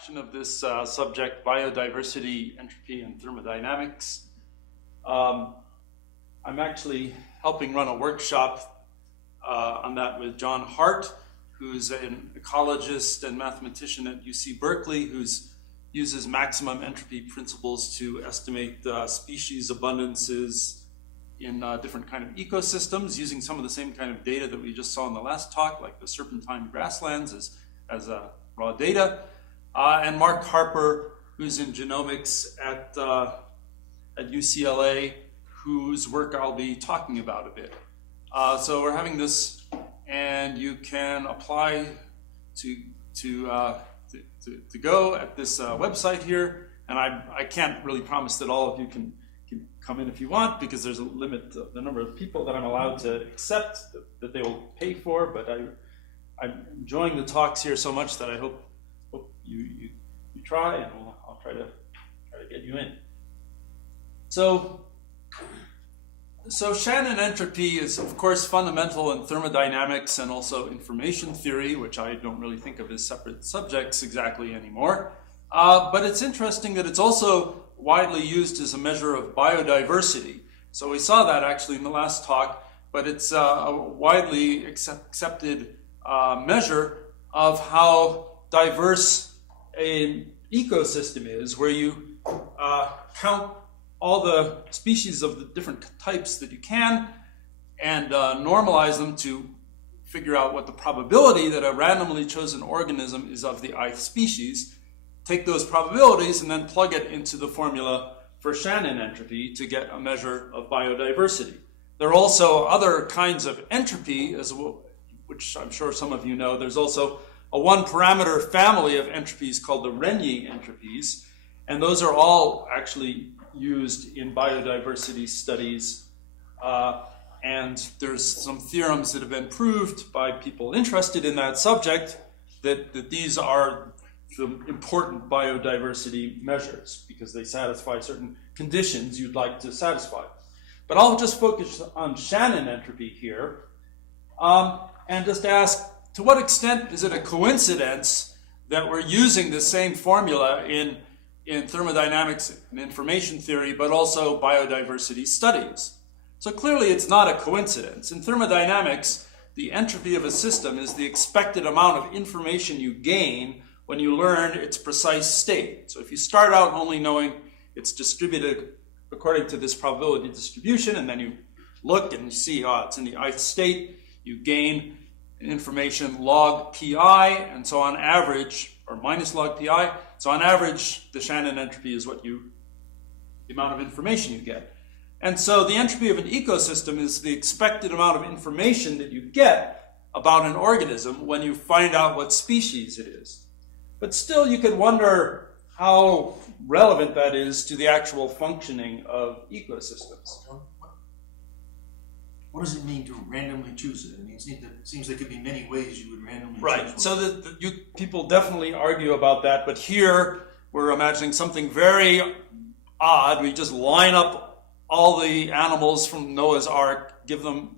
fraction of this subject, biodiversity, entropy, and thermodynamics. I'm actually helping run a workshop on that with John Hart, who's an ecologist and mathematician at UC Berkeley, who uses maximum entropy principles to estimate species abundances in different kind of ecosystems, using some of the same kind of data that we just saw in the last talk, like the serpentine grasslands as raw data. And Mark Harper, who's in genomics at UCLA, whose work I'll be talking about a bit. So we're having this, and you can apply to go at this website here. And I can't really promise that all of you can come in if you want, because there's a limit to the number of people that I'm allowed to accept that they will pay for. But I'm enjoying the talks here so much that I hope you try, and I'll try to get you in. So Shannon entropy is, of course, fundamental in thermodynamics and also information theory, which I don't really think of as separate subjects exactly anymore. But it's interesting that it's also widely used as a measure of biodiversity. So we saw that actually in the last talk, but it's a widely accepted measure of how diverse an ecosystem is, where you count all the species of the different types that you can and normalize them to figure out what the probability that a randomly chosen organism is of the ith species. Take those probabilities and then plug it into the formula for Shannon entropy to get a measure of biodiversity. There are also other kinds of entropy, as well, which I'm sure some of you know. There's also a one-parameter family of entropies called the Renyi entropies, and those are all actually used in biodiversity studies. And there's some theorems that have been proved by people interested in that subject that these are the important biodiversity measures because they satisfy certain conditions you'd like to satisfy. But I'll just focus on Shannon entropy here and just ask, to what extent is it a coincidence that we're using the same formula in thermodynamics and information theory, but also biodiversity studies? So clearly it's not a coincidence. In thermodynamics, the entropy of a system is the expected amount of information you gain when you learn its precise state. So if you start out only knowing it's distributed according to this probability distribution, and then you look and you see, it's in the ith state, you gain information log pi, and so on average, or minus log pi, so on average, the Shannon entropy is the amount of information you get. And so the entropy of an ecosystem is the expected amount of information that you get about an organism when you find out what species it is. But still, you could wonder how relevant that is to the actual functioning of ecosystems. What does it mean to randomly choose it? I mean, it seems there could be many ways you would randomly choose. Right. So people definitely argue about that, but here we're imagining something very odd. We just line up all the animals from Noah's Ark, give them,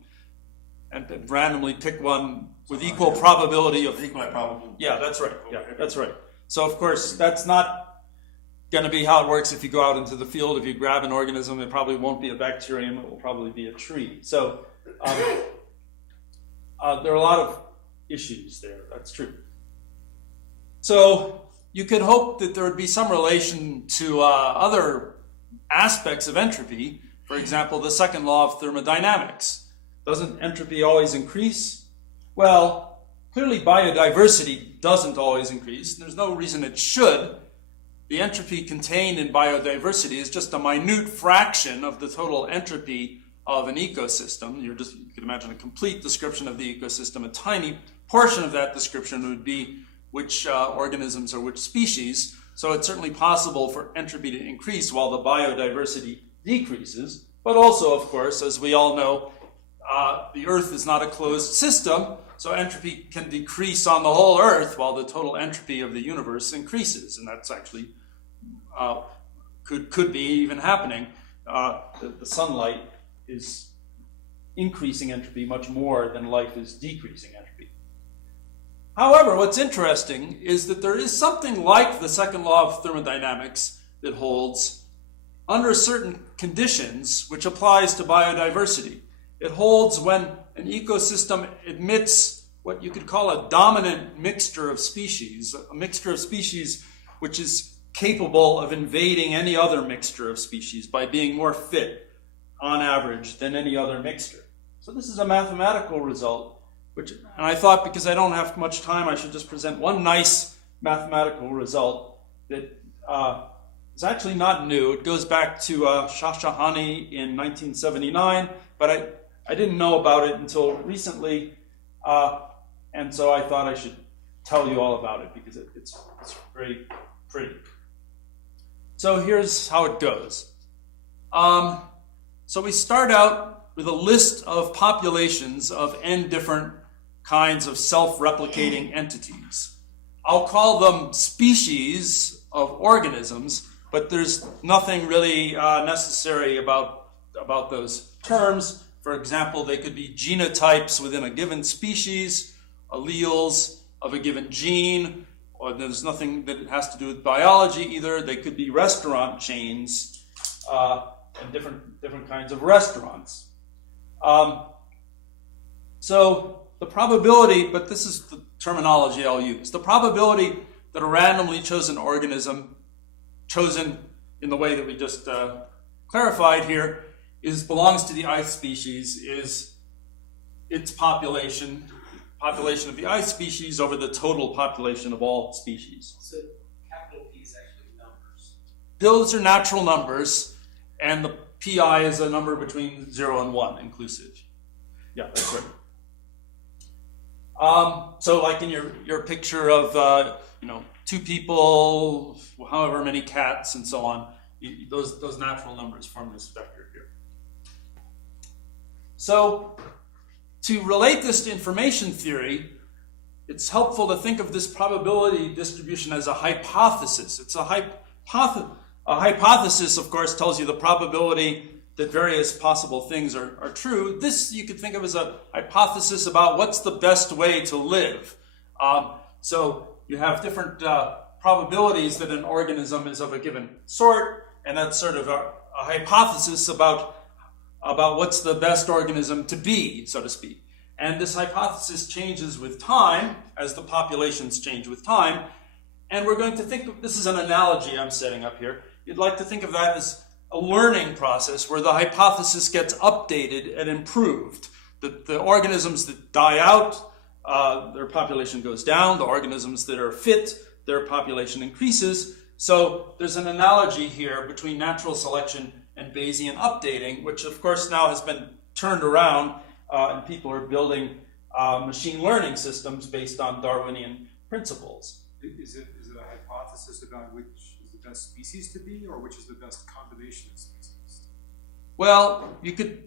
and randomly pick one with equal probability of... Equal probability. Yeah, that's right. Yeah, that's right. So, of course, that's not going to be how it works if you go out into the field. If you grab an organism, it probably won't be a bacterium. It will probably be a tree. So there are a lot of issues there. That's true. So you could hope that there would be some relation to other aspects of entropy. For example, the second law of thermodynamics. Doesn't entropy always increase? Well, clearly biodiversity doesn't always increase. There's no reason it should. The entropy contained in biodiversity is just a minute fraction of the total entropy of an ecosystem. You can imagine a complete description of the ecosystem. A tiny portion of that description would be which organisms or which species. So it's certainly possible for entropy to increase while the biodiversity decreases. But also, of course, as we all know, the Earth is not a closed system, so entropy can decrease on the whole Earth while the total entropy of the universe increases. And that's actually could be even happening. The sunlight is increasing entropy much more than life is decreasing entropy. However, what's interesting is that there is something like the second law of thermodynamics that holds under certain conditions, which applies to biodiversity. It holds when an ecosystem admits what you could call a dominant mixture of species, a mixture of species which is capable of invading any other mixture of species by being more fit on average than any other mixture. So this is a mathematical result, and I thought because I don't have much time, I should just present one nice mathematical result that is actually not new. It goes back to Shashahani in 1979, but I didn't know about it until recently, and so I thought I should tell you all about it because it's very pretty. So here's how it goes. So we start out with a list of populations of n different kinds of self-replicating entities. I'll call them species of organisms, but there's nothing really necessary about those terms. For example, they could be genotypes within a given species, alleles of a given gene, or there's nothing that has to do with biology either. They could be restaurant chains and different kinds of restaurants. So the probability, but this is the terminology I'll use, the probability that a randomly chosen organism, chosen in the way that we just clarified here, belongs to the ith species, is its population of the ith species over the total population of all species. So capital P is actually numbers. Those are natural numbers, and the pi is a number between 0 and 1 inclusive. Yeah, that's right. So like in your picture of, 2 people, however many cats, and so on, those natural numbers form this vector here. So to relate this to information theory, it's helpful to think of this probability distribution as a hypothesis. It's a hypothesis, of course, tells you the probability that various possible things are true. This you could think of as a hypothesis about what's the best way to live. So you have different probabilities that an organism is of a given sort, and that's sort of a hypothesis about what's the best organism to be, so to speak. And this hypothesis changes with time, as the populations change with time. And we're going to think, this is an analogy I'm setting up here. You'd like to think of that as a learning process where the hypothesis gets updated and improved. The organisms that die out, their population goes down. The organisms that are fit, their population increases. So there's an analogy here between natural selection and Bayesian updating, which of course now has been turned around, and people are building machine learning systems based on Darwinian principles. Is it a hypothesis about which is the best species to be, or which is the best combination of species? Well, you could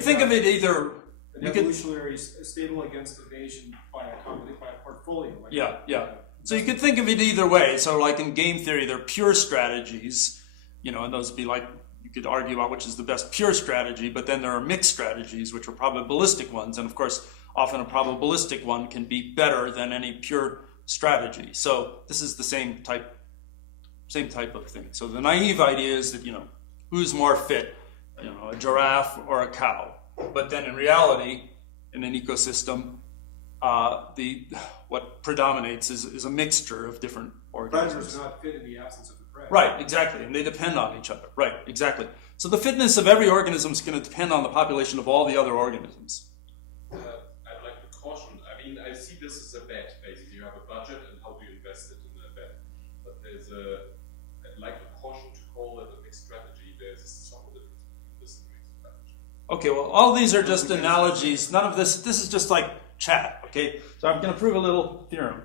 think of it either. An evolutionary stable against evasion by a portfolio. Yeah. So you could think of it either way. So like in game theory, they're pure strategies, and those would be like, you could argue about which is the best pure strategy, but then there are mixed strategies, which are probabilistic ones. And of course, often a probabilistic one can be better than any pure strategy. So this is the same type of thing. So the naive idea is that, who's more fit, a giraffe or a cow. But then in reality, in an ecosystem, what predominates is a mixture of different organisms. Predators do not fit in the absence of the prey. Right, exactly, and they depend on each other. Right, exactly. So the fitness of every organism is going to depend on the population of all the other organisms. I'd like to caution. I mean, I see this as a bet. Basically, you have a budget and how do you invest it in a bet. But I'd like to caution to call it a mixed strategy. There's somewhat difference between this and mixed strategy. Okay, well, all these are just analogies. None of this is just like chat, okay? So I'm going to prove a little theorem.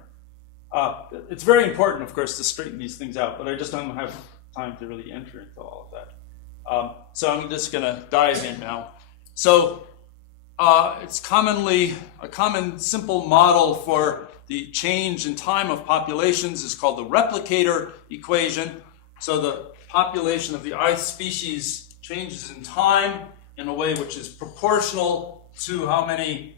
It's very important, of course, to straighten these things out, but I just don't have time to really enter into all of that. So I'm just going to dive in now. So it's commonly a common simple model for the change in time of populations is called the replicator equation. So the population of the ith species changes in time in a way which is proportional to how many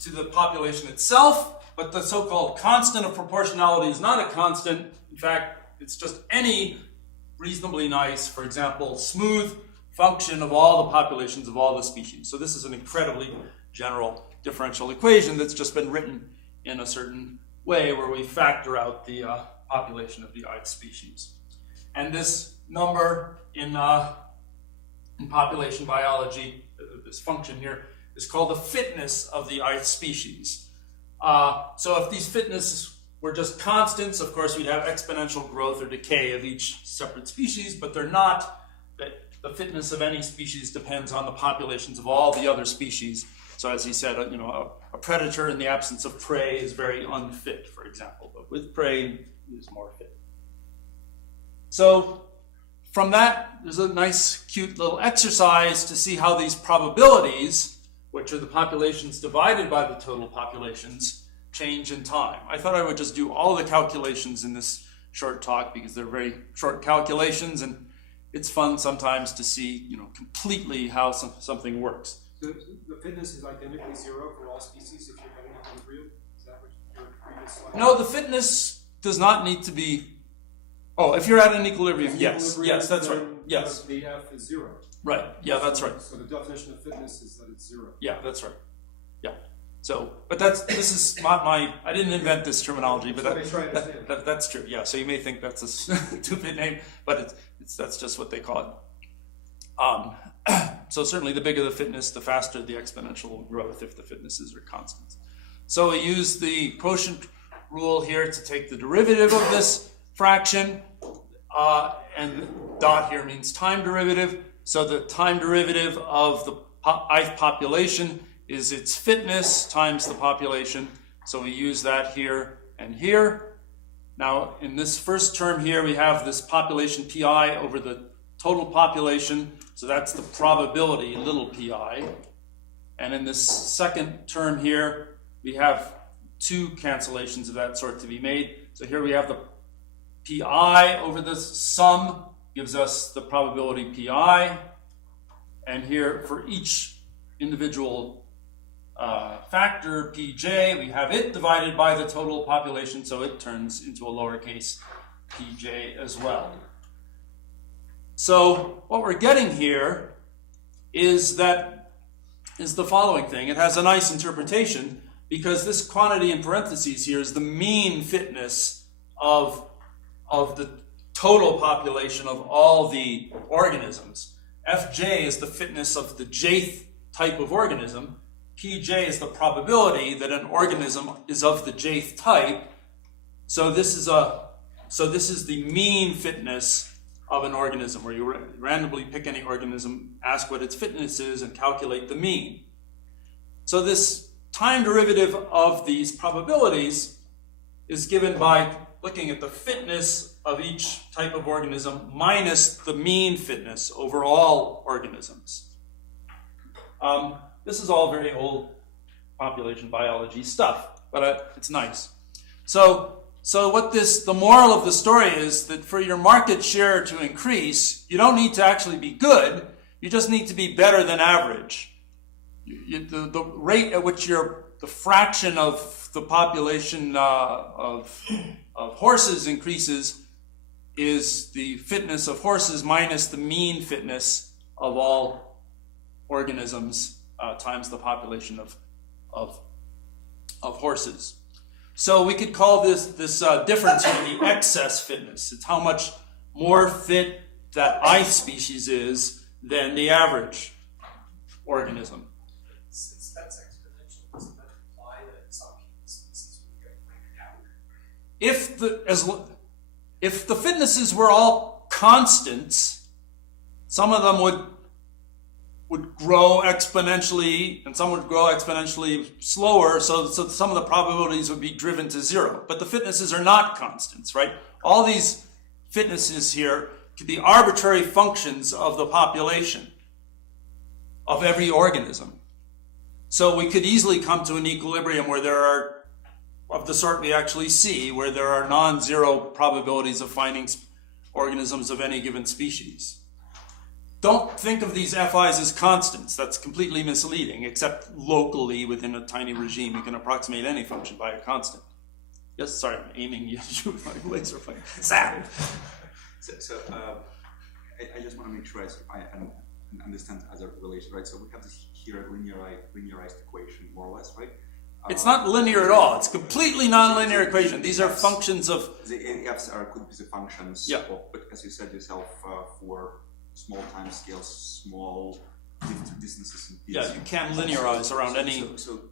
to the population itself, but the so-called constant of proportionality is not a constant. In fact, it's just any reasonably nice, for example, smooth function of all the populations of all the species. So this is an incredibly general differential equation that's just been written in a certain way where we factor out the population of the ith species. And this number in population biology, this function here, is called the fitness of the ith species. So if these fitnesses were just constants, of course we'd have exponential growth or decay of each separate species, but they're not. The fitness of any species depends on the populations of all the other species. So as he said, a predator in the absence of prey is very unfit, for example, but with prey it is more fit. So from that, there's a nice, cute little exercise to see how these probabilities, which are the populations divided by the total populations, change in time. I thought I would just do all the calculations in this short talk because they're very short calculations, and it's fun sometimes to see, completely how something works. The fitness is identically zero for all species if you're having equilibrium? Is that what your previous slide? No, the fitness does not need to be. Oh, if you're at an equilibrium, yes, that's right. Yes, The F is zero. right. Yeah, that's right. So the definition of fitness is that it's zero. Yeah, that's right. Yeah. So, but this is not I didn't invent this terminology, but That's what I try to understand. that's true. Yeah. So you may think that's a stupid name, but that's just what they call it. So certainly the bigger the fitness, the faster the exponential growth if the fitnesses are constants. So we use the quotient rule here to take the derivative of this fraction, and dot here means time derivative. So the time derivative of the ith population is its fitness times the population. So we use that here and here. Now in this first term here, we have this population pi over the total population. So that's the probability, little pi. And in this second term here, we have two cancellations of that sort to be made. So here we have the pi over the sum gives us the probability pi. And here for each individual factor pj, we have it divided by the total population, so it turns into a lowercase pj as well. So what we're getting here is the following thing. It has a nice interpretation because this quantity in parentheses here is the mean fitness of the total population of all the organisms. Fj is the fitness of the jth type of organism. Pj is the probability that an organism is of the jth type. So this is the mean fitness of an organism, where you randomly pick any organism, ask what its fitness is, and calculate the mean. So this time derivative of these probabilities is given by looking at the fitness of each type of organism minus the mean fitness over all organisms. This is all very old population biology stuff, but it's nice. So the moral of the story is that for your market share to increase, you don't need to actually be good, you just need to be better than average. The rate at which the fraction of the population of horses increases is the fitness of horses minus the mean fitness of all organisms times the population of horses. So we could call this difference here the excess fitness. It's how much more fit that ith species is than the average organism. Since that's exponential, doesn't that imply that some species would get ranked out? If the fitnesses were all constants, some of them would grow exponentially, and some would grow exponentially slower, so some of the probabilities would be driven to zero. But the fitnesses are not constants, right? All these fitnesses here could be arbitrary functions of the population of every organism. So we could easily come to an equilibrium where there are, of the sort we actually see, where there are non-zero probabilities of finding organisms of any given species. don't think of these FIs as constants. That's completely misleading, except locally within a tiny regime. You can approximate any function by a constant. Yes, sorry, I'm aiming you like laser flame. Zap! I just want to make sure I understand as a relation, right? So we have this here linearized equation, more or less, right? It's not linear at all. It's a completely nonlinear equation. These are functions of... The f's could be the functions, yeah. But as you said yourself, for small time scales, small distances in Yeah, you can't linearize around any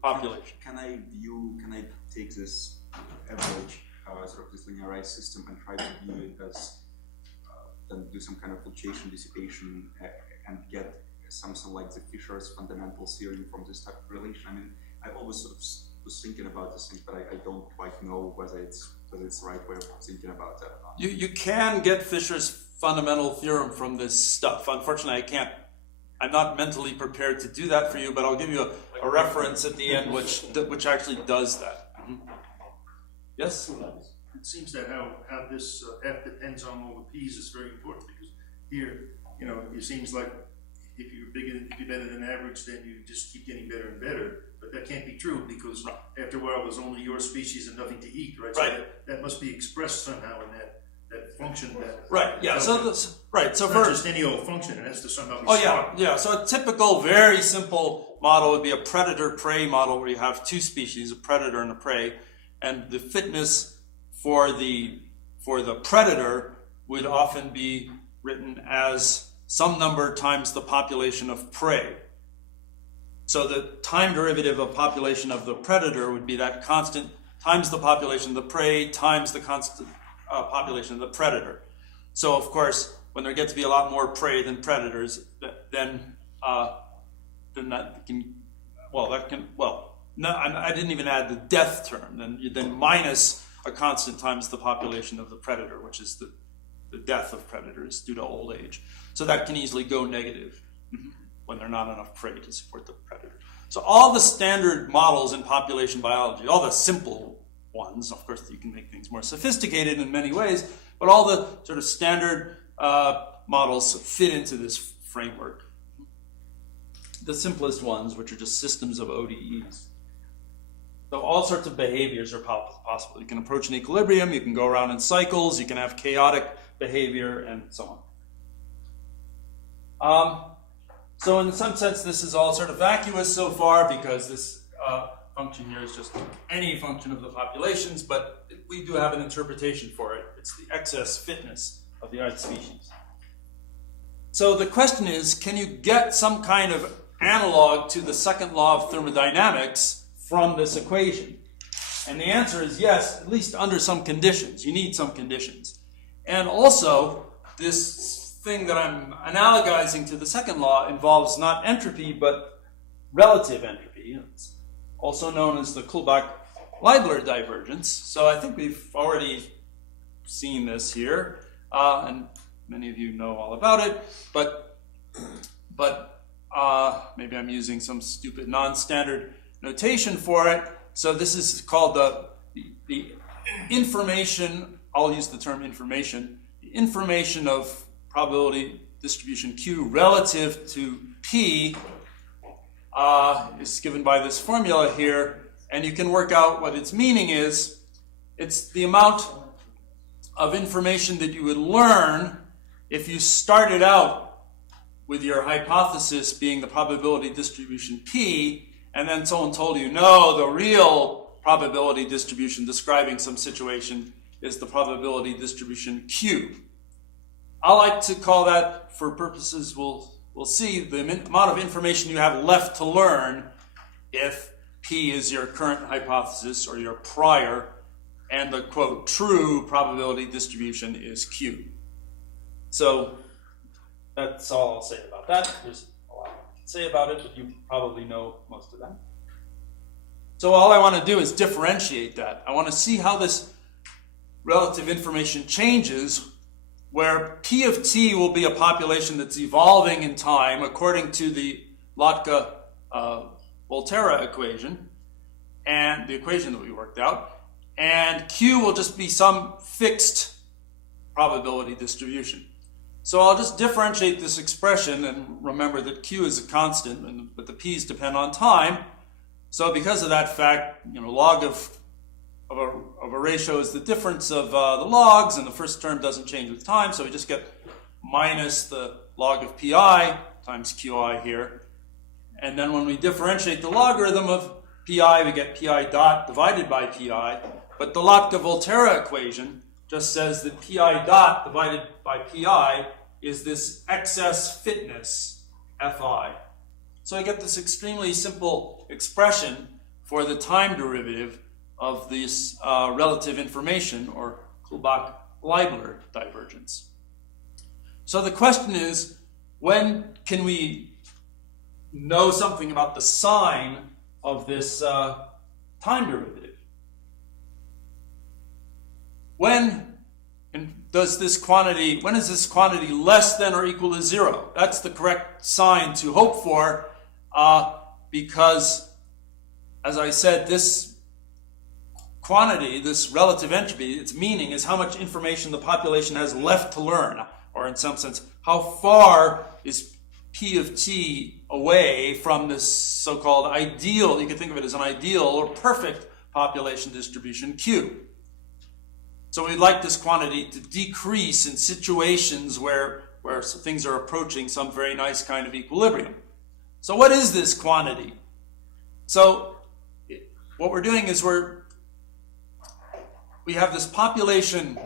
population. Can I take this average, sort of this linearized system and try to view it as, then do some kind of fluctuation dissipation and get something like the Fisher's fundamental theorem from this type of relation? I mean, I always sort of was thinking about these things, but I don't quite know whether it's the right way of thinking about that or not. You can get Fisher's fundamental theorem from this stuff. Unfortunately, I can't. I'm not mentally prepared to do that for you, but I'll give you a reference at the end which actually does that. Mm-hmm. Yes? It seems that how this f depends on all the p's is very important, because here, it seems like if you're better than average, then you just keep getting better and better. But that can't be true, because after a while there's only your species and nothing to eat, right? Right. So that must be expressed somehow in that function. Right. Yeah. So right. So it's not just any old function; it has to somehow be. Oh yeah. Yeah. So a typical, very simple model would be a predator-prey model, where you have two species, a predator and a prey, and the fitness for the predator would often be written as some number times the population of prey. So the time derivative of population of the predator would be that constant times the population of the prey times the constant population of the predator. So of course, when there gets to be a lot more prey than predators, then that can, no, I didn't even add the death term. Then minus a constant times the population of the predator, which is the death of predators due to old age. So that can easily go negative when there are not enough prey to support the predator. So all the standard models in population biology, all the simple ones, of course you can make things more sophisticated in many ways, but all the sort of standard models fit into this framework. The simplest ones, which are just systems of ODEs. So all sorts of behaviors are possible. You can approach an equilibrium, you can go around in cycles, you can have chaotic behavior, and so on. So in some sense, this is all sort of vacuous so far, because this function here is just any function of the populations, but we do have an interpretation for it. It's the excess fitness of the ith species. So the question is, can you get some kind of analog to the second law of thermodynamics from this equation? And the answer is yes, at least under some conditions. You need some conditions. And also, this thing that I'm analogizing to the second law involves not entropy, but relative entropy. It's also known as the Kullback-Leibler divergence. So I think we've already seen this here, and many of you know all about it, but maybe I'm using some stupid non-standard notation for it. So this is called the information, I'll use the term information, the information of probability distribution Q relative to P is given by this formula here, and you can work out what its meaning is. It's the amount of information that you would learn if you started out with your hypothesis being the probability distribution P, and then someone told you, no, the real probability distribution describing some situation is the probability distribution Q. I like to call that, for purposes we'll see, the amount of information you have left to learn if P is your current hypothesis or your prior, and the, quote, true probability distribution is Q. So that's all I'll say about that. There's a lot I can say about it, but you probably know most of that. So all I want to do is differentiate that. I want to see how this relative information changes, where P of T will be a population that's evolving in time according to the Lotka-Volterra equation, and the equation that we worked out, and Q will just be some fixed probability distribution. So I'll just differentiate this expression and remember that Q is a constant, but the P's depend on time. So because of that fact, log of a ratio is the difference of the logs, and the first term doesn't change with time, so we just get minus the log of pi times qi here. And then when we differentiate the logarithm of pi, we get pi dot divided by pi. But the Lotka-Volterra equation just says that pi dot divided by pi is this excess fitness, Fi. So I get this extremely simple expression for the time derivative of this relative information, or Kullback-Leibler divergence. So the question is, when can we know something about the sign of this time derivative? When is this quantity less than or equal to 0? That's the correct sign to hope for, because, as I said, this quantity, this relative entropy, its meaning is how much information the population has left to learn, or in some sense, how far is P of t away from this so-called ideal, you can think of it as an ideal or perfect population distribution Q. So we'd like this quantity to decrease in situations where things are approaching some very nice kind of equilibrium. So what is this quantity? So what we're doing is we have this population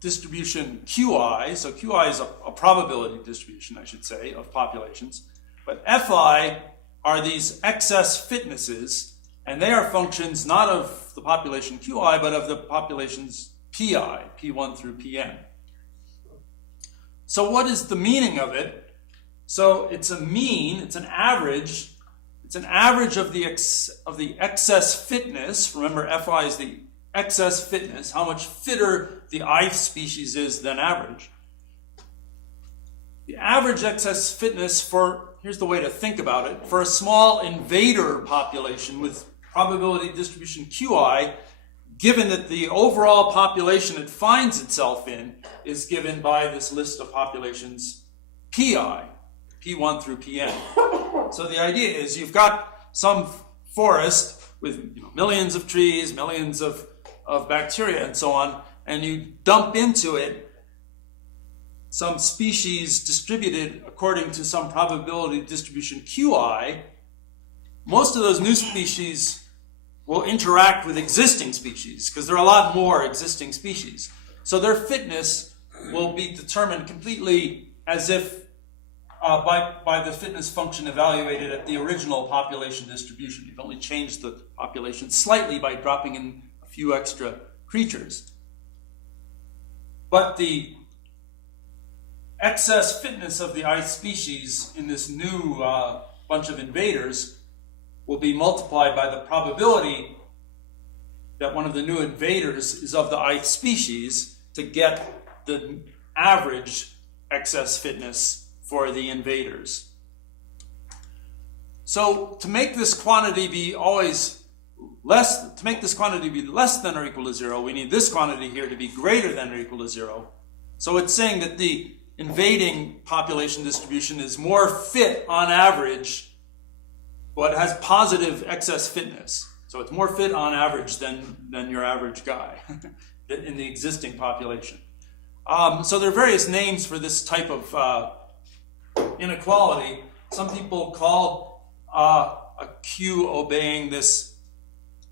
distribution Qi, so Qi is a probability distribution, I should say, of populations. But Fi are these excess fitnesses, and they are functions not of the population Qi, but of the populations Pi, P1 through Pn. So what is the meaning of it? So it's a mean, it's an average of the excess fitness. Remember, Fi is the excess fitness, how much fitter the ith species is than average. The average excess fitness here's the way to think about it, for a small invader population with probability distribution Qi, given that the overall population it finds itself in is given by this list of populations Pi, P1 through Pn. So the idea is you've got some forest with millions of trees, millions of bacteria and so on, and you dump into it some species distributed according to some probability distribution Qi. Most of those new species will interact with existing species because there are a lot more existing species. So their fitness will be determined completely as if by the fitness function evaluated at the original population distribution. You've only changed the population slightly by dropping in a few extra creatures. But the excess fitness of the ith species in this new bunch of invaders will be multiplied by the probability that one of the new invaders is of the ith species to get the average excess fitness for the invaders. So to make this quantity be less than or equal to 0, we need this quantity here to be greater than or equal to 0. So it's saying that the invading population distribution is more fit on average, but has positive excess fitness. So it's more fit on average than your average guy in the existing population. So there are various names for this type of inequality. Some people call a Q obeying this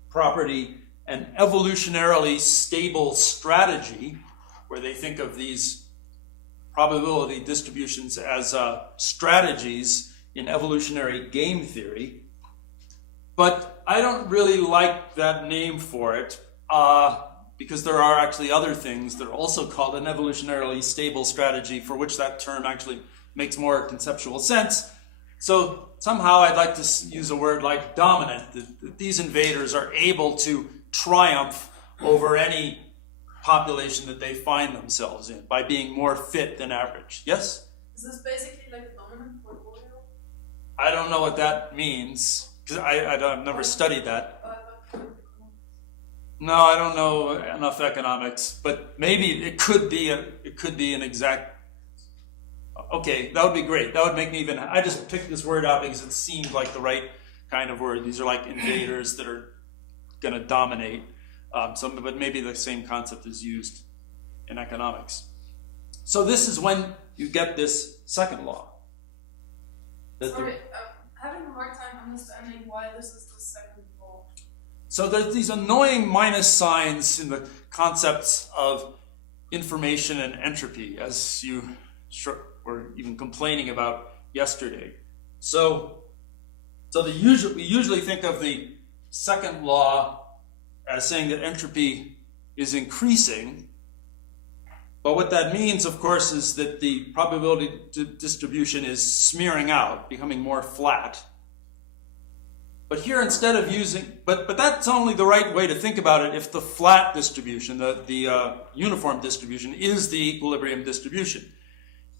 property an evolutionarily stable strategy, where they think of these probability distributions as strategies in evolutionary game theory. But I don't really like that name for it, because there are actually other things that are also called an evolutionarily stable strategy, for which that term actually makes more conceptual sense. So somehow I'd like to use a word like dominant, that these invaders are able to triumph over any population that they find themselves in by being more fit than average. Yes? Is this basically like a dominant portfolio? I don't know what that means, because I've never studied that. No, I don't know enough economics, but maybe it could be an exact Okay, that would be great. That would make me even, I just picked this word out because it seemed like the right kind of word. These are like invaders that are going to dominate. But maybe the same concept is used in economics. So this is when you get this second law. Sorry, I'm having a hard time understanding why this is the second law. So there's these annoying minus signs in the concepts of information and entropy, as you were even complaining about yesterday. So we usually think of the second law as saying that entropy is increasing. But what that means, of course, is that the probability distribution is smearing out, becoming more flat. But here, instead of using, but that's only the right way to think about it if the flat distribution, the uniform distribution, is the equilibrium distribution.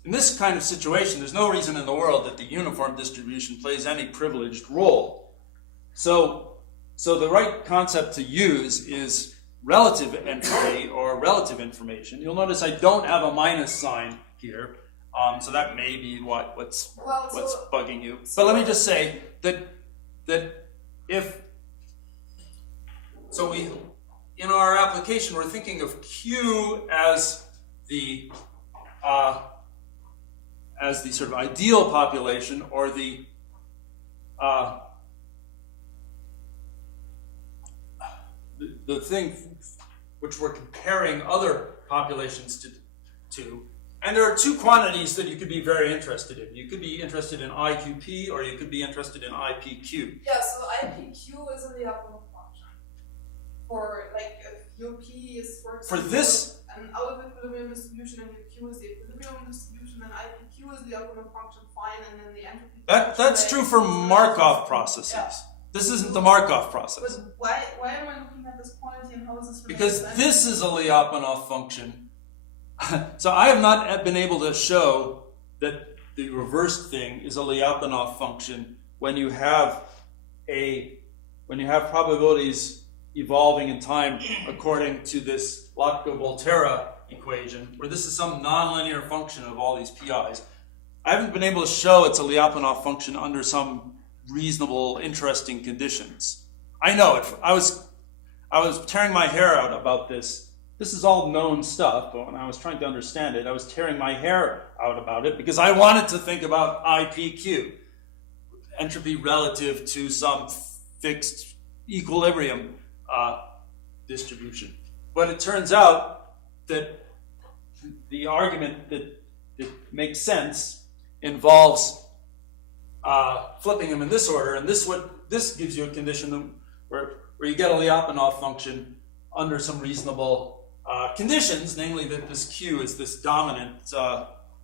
In this kind of situation, there's no reason in the world that the uniform distribution plays any privileged role. So the right concept to use is relative entropy or relative information. You'll notice I don't have a minus sign here, so that may be what's bugging you. But let me just say that if so, in our application we're thinking of Q as the sort of ideal population, or the thing which we're comparing other populations to. And there are two quantities that you could be very interested in. You could be interested in IQP, or you could be interested in IPQ. Yeah, so IPQ is a Lyapunov function. For like if UP is for example an out of equilibrium distribution and UQ is the equilibrium distribution, then IPQ is the Lyapunov function, fine, and then the entropy. That's true for Markov processes. Yeah. This isn't the Markov process. But why am I looking at this quantity, and how is this related? Because this is a Lyapunov function. So I have not been able to show that the reversed thing is a Lyapunov function when you have probabilities evolving in time according to this Lotka-Volterra equation, where this is some nonlinear function of all these PIs. I haven't been able to show it's a Lyapunov function under some reasonable, interesting conditions. I know it. I was tearing my hair out about this. This is all known stuff, but when I was trying to understand it, I was tearing my hair out about it because I wanted to think about IPQ, entropy relative to some fixed equilibrium distribution. But it turns out that the argument that makes sense involves flipping them in this order, and this gives you a condition where you get a Lyapunov function under some reasonable conditions, namely that this Q is this dominant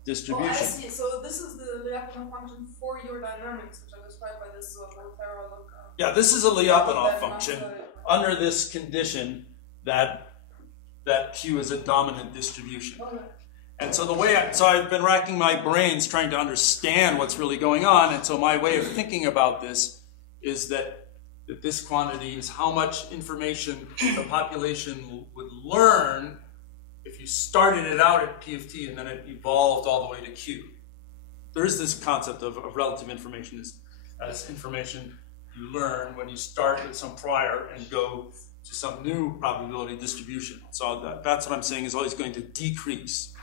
distribution. Oh, I see. So this is the Lyapunov function for your dynamics, which are described by this Volterra look. Yeah, this is a Lyapunov function under this condition that Q is a dominant distribution. Okay. And so I've been racking my brains trying to understand what's really going on, and so my way of thinking about this is that this quantity is how much information the population would learn if you started it out at P of T and then it evolved all the way to Q. There is this concept of relative information as information you learn when you start with some prior and go to some new probability distribution. So that's what I'm saying is always going to decrease.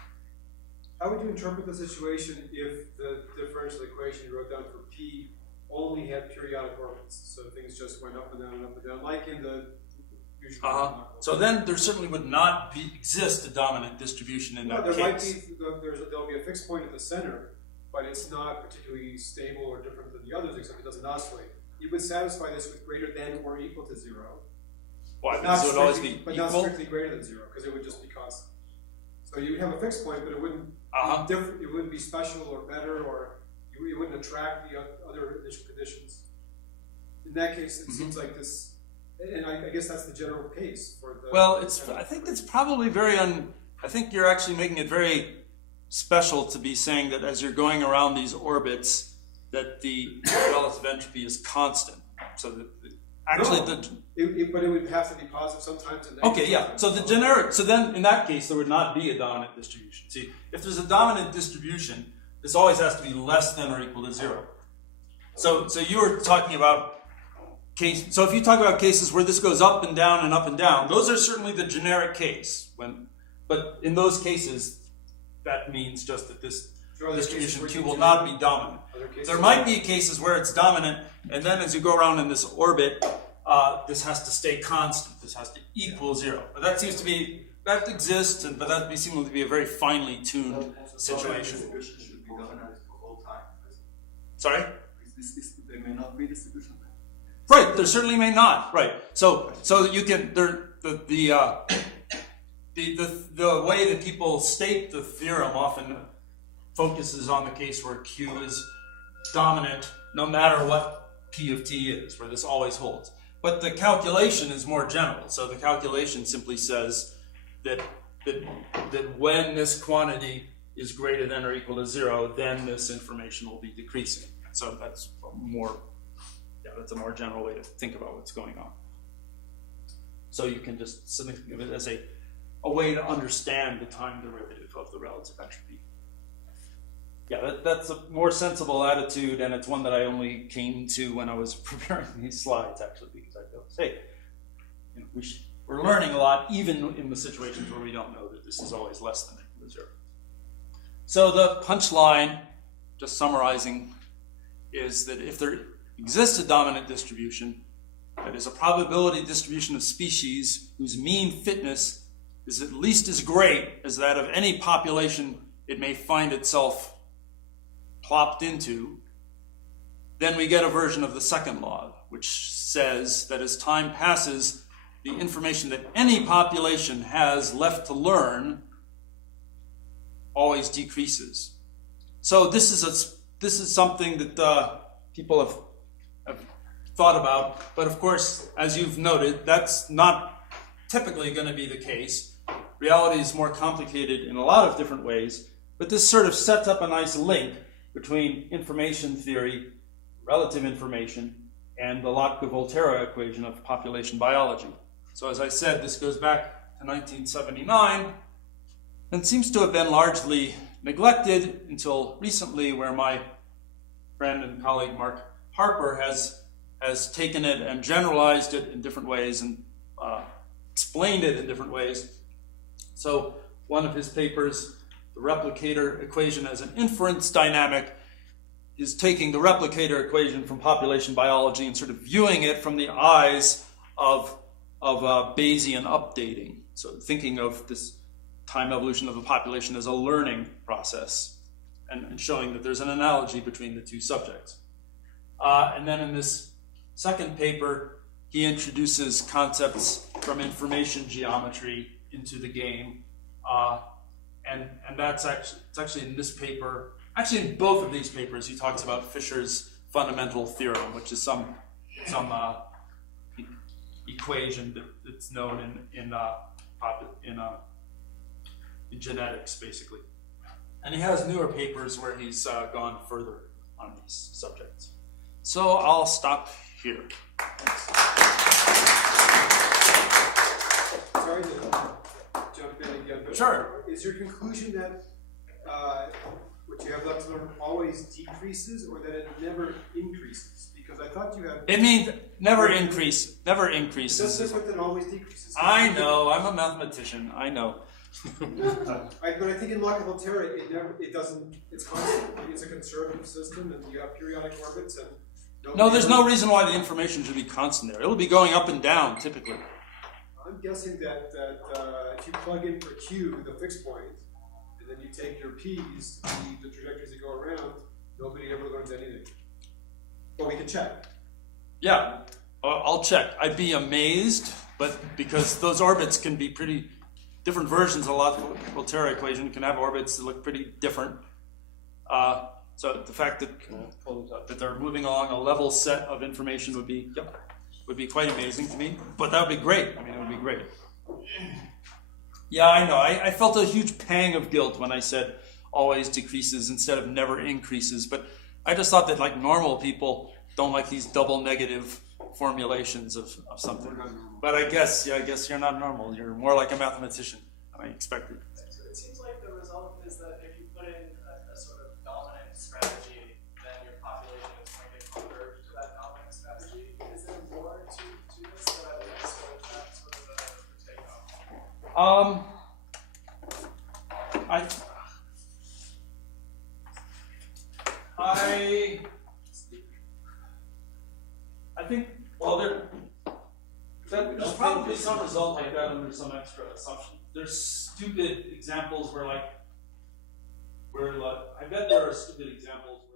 How would you interpret the situation if the differential equation you wrote down for P only had periodic orbits, so things just went up and down and up and down, like in the usual. So then there certainly would not exist a dominant distribution in that case. There'll be a fixed point at the center, but it's not particularly stable or different than the others, except it doesn't oscillate. You would satisfy this with greater than or equal to 0. Why? Because it would always be equal? But not strictly greater than 0, because it would just be constant. So you'd have a fixed point, but it wouldn't be different. It wouldn't be special or better, or you wouldn't attract the other initial conditions. In that case, it seems like this, and I guess that's the general case for the. Well, I think it's probably I think you're actually making it very special to be saying that as you're going around these orbits, that the relative entropy is constant. So that actually but it would have to be positive sometimes. And okay, yeah. So the generic. So then, in that case, there would not be a dominant distribution. See, if there's a dominant distribution, this always has to be less than or equal to 0. So you were talking about so if you talk about cases where this goes up and down and up and down, those are certainly the generic case. But in those cases, that means just that this distribution Q will not be dominant. There might be cases where it's dominant, and then as you go around in this orbit, this has to stay constant. This has to equal 0. But that seems to be, that exists, but that seems to be a very finely tuned situation. Should be dominant for all time. Sorry? There may not be distribution. Right, there certainly may not. Right. So you can the way that people state the theorem often focuses on the case where Q is dominant no matter what P of T is, where this always holds. But the calculation is more general. So the calculation simply says that when this quantity is greater than or equal to 0, then this information will be decreasing. So that's that's a more general way to think about what's going on. So you can just think of it as a way to understand the time derivative of the relative entropy. Yeah, that's a more sensible attitude, and it's one that I only came to when I was preparing these slides, actually, because I felt, hey, we're learning a lot, even in the situations where we don't know that this is always less than or equal to 0. So the punchline, just summarizing, is that if there exists a dominant distribution, that is a probability distribution of species whose mean fitness is at least as great as that of any population it may find itself plopped into, then we get a version of the second law, which says that as time passes, the information that any population has left to learn always decreases. So this is something that people have thought about, but of course, as you've noted, that's not typically going to be the case. Reality is more complicated in a lot of different ways, but this sort of sets up a nice link between information theory, relative information, and the Lotka-Volterra equation of population biology. So as I said, this goes back to 1979 and seems to have been largely neglected until recently, where my friend and colleague Mark Harper has taken it and generalized it in different ways and explained it in different ways. So one of his papers, the replicator equation as an inference dynamic, is taking the replicator equation from population biology and sort of viewing it from the eyes of Bayesian updating. So thinking of this time evolution of the population as a learning process and showing that there's an analogy between the two subjects. And then in this second paper, he introduces concepts from information geometry into the game. And that's actually in this paper, actually in both of these papers, he talks about Fisher's fundamental theorem, which is some equation that's known in genetics, basically. And he has newer papers where he's gone further on these subjects. So I'll stop here. Sorry to jump in again, but Sure. Is your conclusion that what you have left to learn always decreases, or that it never increases? Because I thought you had. It means never increases. That's different than always decreases. I know. I'm a mathematician. I know. But I think in Lotka-Volterra, it doesn't. It's constant. It's a conservative system, and you have periodic orbits, and No, there's no reason why the information should be constant there. It'll be going up and down typically. I'm guessing that if you plug in for Q the fixed point, and then you take your P's, the trajectories that go around, nobody ever learns anything. But we can check. Yeah, I'll check. I'd be amazed, but because those orbits can be pretty different versions of the Lotka-Volterra equation can have orbits that look pretty different. So the fact that they're moving along a level set of information would be quite amazing to me. But that would be great. I mean, it would be great. Yeah, I know. I felt a huge pang of guilt when I said always decreases instead of never increases. But I just thought that like normal people don't like these double negative formulations of something. But I guess you're not normal. You're more like a mathematician than I expected. So it seems like the result is that if you put in a sort of dominant strategy, then your population is going to converge to that dominant strategy. Is there more to this that I least, or is that sort of the takeoff? I think, well, there's probably some result like that under some extra assumption. There's stupid examples where I bet there are stupid examples where